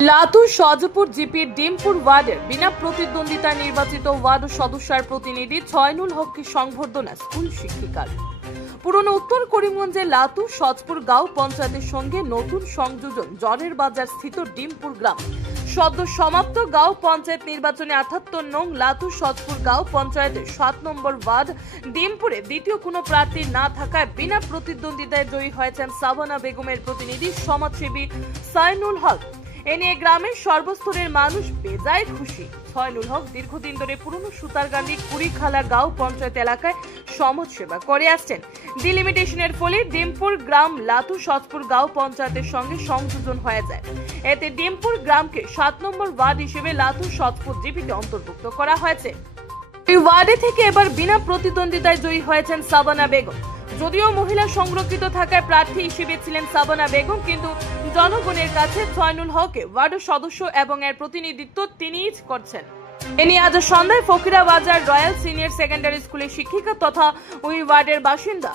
লাতুর সহজপুর জিপির ডিমপুর ওয়ার্ডের বিনা প্রতিদ্বন্দ্বিতায় নির্বাচিত ওয়ার্ড সদস্যের প্রতিনিধি ছয়নুল হককে সংবর্ধনা স্কুল শিক্ষিকার। পুরনো উত্তর করিমগঞ্জের লাতুর সহজপুর গাঁও পঞ্চায়েতের সঙ্গে নতুন সংযোজন জনের বাজার স্থিত ডিমপুর গ্রাম। সদ্য সমাপ্ত গাঁও পঞ্চায়েত নির্বাচনে ৭৮ নং লাতুর সহজপুর গাঁও পঞ্চায়েতের ৭ নম্বর ওয়ার্ড ডিমপুরে দ্বিতীয় কোনো প্রার্থী না থাকায় বিনা প্রতিদ্বন্দ্বিতায় জয়ী হয়েছেন সাবানা বেগমের প্রতিনিধি সমাজসেবী ছয়নুল হক। এ নিয়ে গ্রামের সর্বস্তরের মানুষ বেজায় খুশি। ছয়নুল হক দীর্ঘদিন ধরে পুরনো সুতারগান্ডি কুড়িখালা গাঁও পঞ্চায়েত এলাকায় সমাজ সেবা করে আসছেন। ডিলিমিটেশনের ফলে ডিমপুর গ্রাম লাতুর সহজপুর গাঁও পঞ্চায়েতের সঙ্গে সংযোজন হয়ে যায়। এতে ডিমপুর গ্রামকে ৭ নম্বর ওয়ার্ড হিসেবে লাতুর সহজপুর জিপিতে অন্তর্ভুক্ত করা হয়েছে। এই ওয়ার্ডে থেকে এবার বিনা প্রতিদ্বন্দ্বিতায় জয়ী হয়েছেন সাবানা বেগম। যদিও মহিলা সংরক্ষিত থাকায় প্রার্থী হিসেবে ছিলেন সাবানা বেগম, কিন্তু জনগণের কাছে ছয়নুল হকে ওয়ার্ড সদস্য এবং এর প্রতিনিধিত্ব তিনিই করছেন। এ নিয়ে আজ সন্ধ্যায় ফকিরা বাজার রয়্যাল সিনিয়র সেকেন্ডারি স্কুলের শিক্ষিকা তথা ওই ওয়ার্ডের বাসিন্দা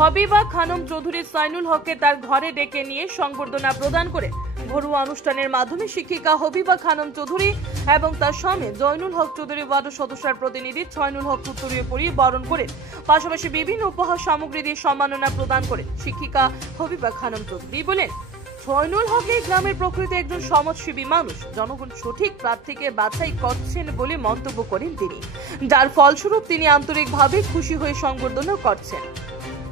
হবিবা খানম চৌধুরী ছয়নুল হককে তার ঘরে ডেকে নিয়ে সংবর্ধনা প্রদান করে ঘরোয়া অনুষ্ঠানের মাধ্যমে শিক্ষিকা হবিবা খানম চৌধুরী এবং তার স্বামী জয়নুল হক চৌধুরী ওয়ার্ড সদস্যের প্রতিনিধি ছয়নুল হক উত্তরীয় পরিয়ে বরণ করে পাশাপাশি বিভিন্ন উপহার সামগ্রী দিয়ে সম্মাননা প্রদান করে শিক্ষিকা হবিবা খানম চৌধুরী বলেন, ছয়নুল হক এই গ্রামের প্রকৃতি একজন সমাজসেবী মানুষ। জনগণ সঠিক প্রার্থীকে বাছাই করছেন বলে মন্তব্য করেন তিনি, যার ফলস্বরূপ তিনি আন্তরিকভাবে খুশি হয়ে সংবর্ধনা করছেন।